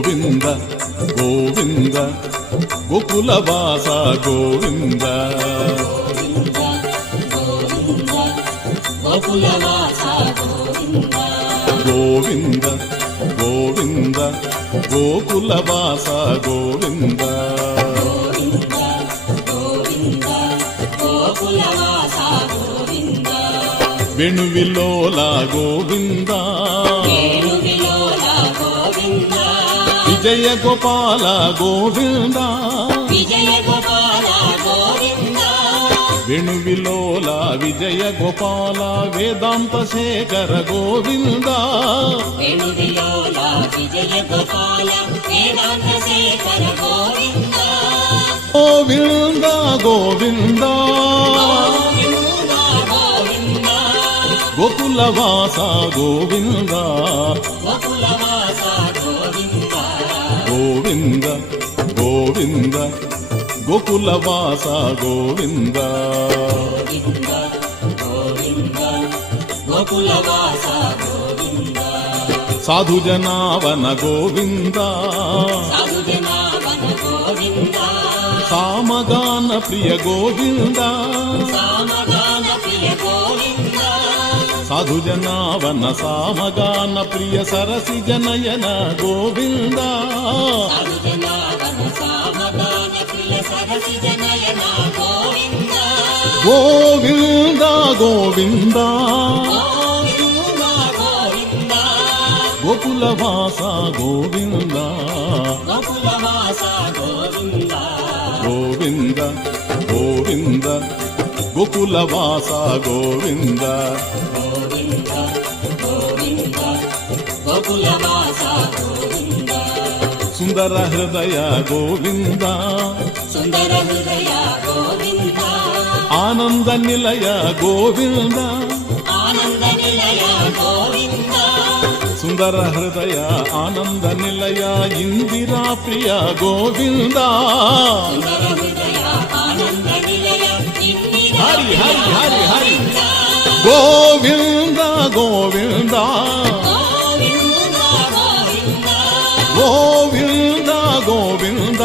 గోవింద గోవింద గోకులవాస గోవింద గోవింద గోవింద గోకులవాస గోవింద వేణువిలోల గోవింద విజయ గోపాల గోవింద వేణువిలోల విజయ గోపాల వేదాంత శేఖర గోవింద గోవింద గోవింద గోకులవాస గోవింద గోవింద గోవింద గోకులవాస గోవింద సాధుజనావన గోవింద సామగాన ప్రియ గోవింద సాధుజనావన సామగాన ప్రియ సరసి జనయన గోవింద గోవింద గోవింద గోకులవాస గోవింద గోవింద గోవింద గోకులవాస గోవింద సుందర హృదయ గోవింద ఆనంద నిలయ గోవింద సుందర హృదయ ఆనంద నిలయ ఇందిరా ప్రియ గోవింద హరి హరి హరి హరి గోవింద గోవింద గోవింద గోవింద